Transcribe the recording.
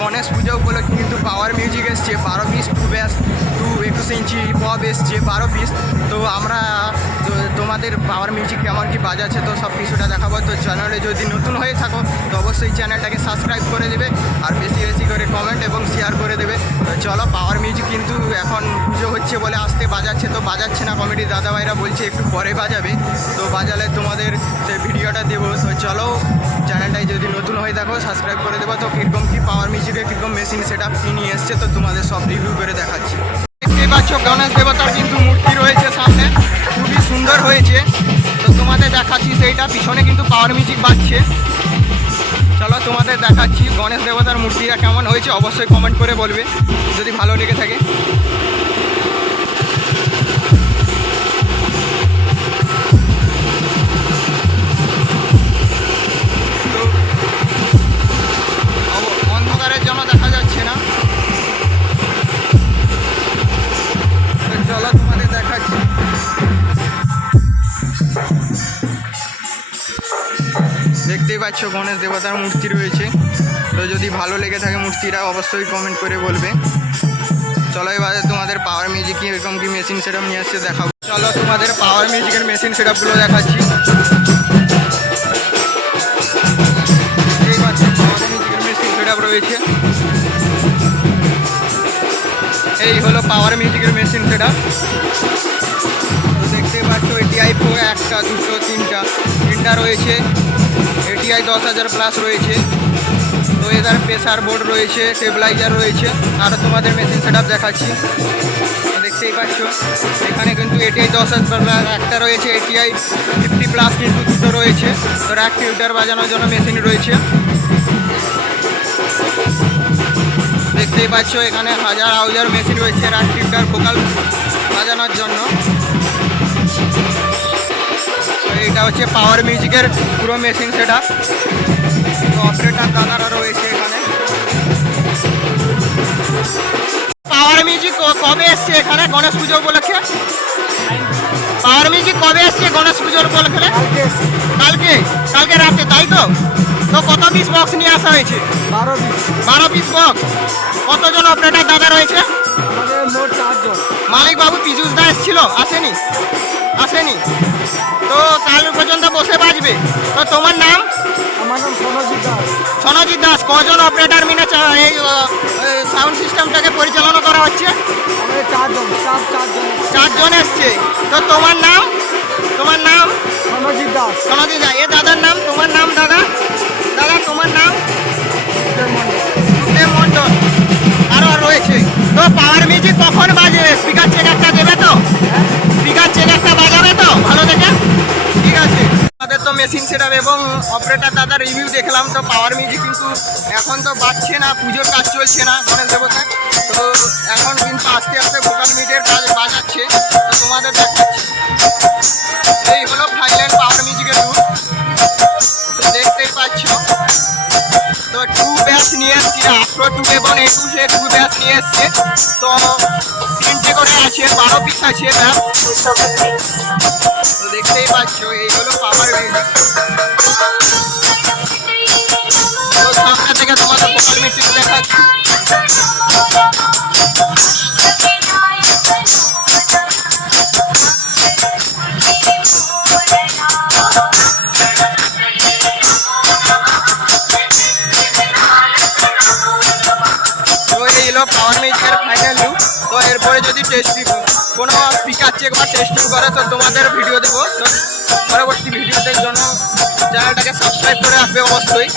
গণেশ পুজো উপলক্ষে কিন্তু power music এসছে 12 পিস 2 ব্যাস 21 ইঞ্চি পপ এসছে 12 পিস। তো আমরা তোমাদের পাওয়ার মিউজিক কেমন কি বাজাচ্ছে তো সব কিছুটা দেখাবো। তো চ্যানেলে যদি নতুন হয়ে থাকো তো অবশ্যই চ্যানেলটাকে সাবস্ক্রাইব করে দেবে আর বেশি বেশি করে কমেন্ট এবং শেয়ার করে দেবে। তো চলো, পাওয়ার মিউজিক কিন্তু এখন পুজো হচ্ছে বলে আসতে বাজাচ্ছে, তো বাজাচ্ছে না, কমিটির দাদাভাইরা বলছে একটু পরে বাজাবে, তো বাজালে তোমাদের সেই ভিডিওটা দেবো। তো চলো, চ্যানেলটাই যদি নতুন হয়ে থাকো সাবস্ক্রাইব করে দেবো। তো কীরকম কি পাওয়ার মিউজিকে কীরকম মেশিন সেট আপ কি নিয়ে এসছে তো তোমাদের সব রিভিউ করে দেখাচ্ছি। দেখতেই পাচ্ছ গণেশ দেবতার কিন্তু মূর্তি রয়েছে সামনে, খুবই সুন্দর হয়েছে। তো তোমাদের দেখাচ্ছি সেইটা, পিছনে কিন্তু পাওয়ার মিউজিক বাজছে। চলো তোমাদের দেখাচ্ছি গণেশ দেবতার মূর্তিটা কেমন হয়েছে, অবশ্যই কমেন্ট করে বলবে যদি ভালো লেগে থাকে। অন্ধকারের জন্য দেখা যাচ্ছে না, চলো তোমাদের দেখাচ্ছি। দেখতেই পাচ্ছ গণেশ দেবতার মূর্তি রয়েছে। তো যদি ভালো লেগে থাকে মূর্তিটা অবশ্যই কমেন্ট করে বলবে। চলো এবারে তোমাদের পাওয়ার মিউজিক এরকম কি মেশিন সেট আপ নিয়ে আসছে দেখাবো। চলো তোমাদের পাওয়ার মিউজিকের মেশিন সেট আপগুলো দেখাচ্ছি। এই পাচ্ছি পাওয়ার মিউজিকের মেশিন সেট আপ রয়েছে। এই হলো পাওয়ার মিউজিকের মেশিন সেট আপ। তো দেখতে পাচ্ছ এটিআই প্রো 1টা 2টো 3টা রয়েছে। এটিআই 10,000 প্লাস রয়েছে। তো এদের প্রেসার বোর্ড রয়েছে, স্টেবিলাইজার রয়েছে। আরও তোমাদের মেশিন সেট আপ দেখাচ্ছি। দেখতেই পাচ্ছ এখানে কিন্তু এটিআই 10,000 একটা রয়েছে, এটিআই 50 প্লাস কিন্তু 2টো রয়েছে। তো র্যাক ফিল্টার বাজানোর জন্য মেশিন রয়েছে। দেখতেই পাচ্ছ এখানে হাজার মেশিন রয়েছে র্যাক ফিল্টার ভোকাল বাজানোর জন্য। এটা হচ্ছে পাওয়ার মিউজিকের পুরো মেশিন সেট আপ। তো অপারেটর দাদারা রয়েছে এখানে। পাওয়ার মিউজিক কবে এসছে এখানে গণেশ পুজো উপলক্ষে? পাওয়ার মিউজিক কবে এসছে গণেশ পুজোর উপলক্ষে? কালকে রাতে, তাই তো? তো কত পিস বক্স নিয়ে আসা হয়েছে? 12 পিস বক্স। কতজন অপারেটর দাদা রয়েছে? মোট 4 জন। মালিক বাবু পীযুষ দা এসেছিল, আসেনি? তো কাল পর্যন্ত বসে বাজবে। তো তোমার নাম? আমার নাম সনজিৎ দাস। কজন অপারেটর মিলে এই সাউন্ড সিস্টেমটাকে পরিচালনা করা হচ্ছে? আমাদের 4 জন, স্টাফ 4 জন। 4 জন এসছে। তো তোমার নাম? সনজিৎ দাস। এ দাদার নাম? তোমার নাম দাদা? তোমার নাম? সুদেব মণ্ডল। আরও রয়েছে। তো পাওয়ার মিউজিক কখন বাজবে? স্পিকার চেক একটা দেবে তো? স্পিকার চেক একটা বাজাবে তো ভালো দেখে? ঠিক আছে। আমাদের তো মেশিন সেট আপ এবং অপারেটর দাদার রিভিউ দেখলাম। তো পাওয়ার মিউজিক কিন্তু এখন তো বাজছে না, পুজোর কাজ চলছে না গণেশ দেবতার। তো এখন কিন্তু আস্তে আস্তে ভোকাল মিউজিকের কাজ বাজাচ্ছে। তো তোমাদের দেখাচ্ছি। এই হলো থাইল্যান্ড পাওয়ার মিউজিকের রুট। তো দেখতেই পাচ্ছ। তো 2 ব্যাচ নিয়ে এসছি, আফ্রো 2 এবং A2 সে 2 ব্যাচ নিয়ে এসছে। তো 3টে করে আছে, 12 পিস আছে ব্যাচ। তো দেখতেই পাচ্ছ এই হলো পাওয়ার মিউজিক। তো সামনে থেকে তোমাদের ভোকাল মিউজিক দেখাচ্ছি। পাওয়ার মিউজিকের ফাইনাল লুক। তো এরপরে যদি কোনো স্পিকার চেক বা টেস্টিং করে তো তোমাদের ভিডিও দেবো। তো পরবর্তী ভিডিওদের জন্য চ্যানেলটাকে সাবস্ক্রাইব করে রাখবে অবশ্যই।